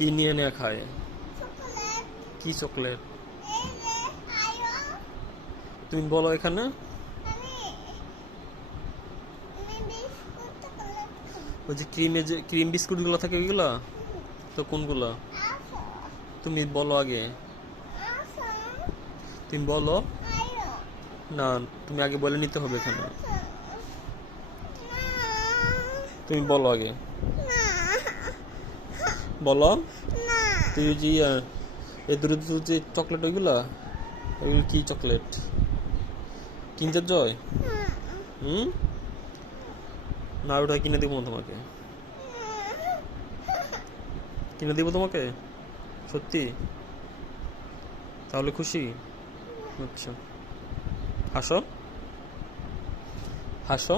কি নিয়ে নিয়ে খায়? কি চকলেট? তুমি বলো এখানে। ওই যে ক্রিম বিস্কুট গুলো থাকে ওইগুলা? তো কোনগুলা? তুমি বলো আগে। তুমি বলো। না, তুমি আগে বলে নিতে হবে এখানে। তুমি বলো আগে। বলো। তুই ওই যে এই দূরে দূরে যে চকলেট ওইগুলা, ওইগুলো কি চকলেট? কিনতে জয়? হুম। না, ওটা কিনে দিব না তোমাকে। কিনে দিব তোমাকে? সত্যি? তাহলে খুশি? আচ্ছা, হাসো। হাসো।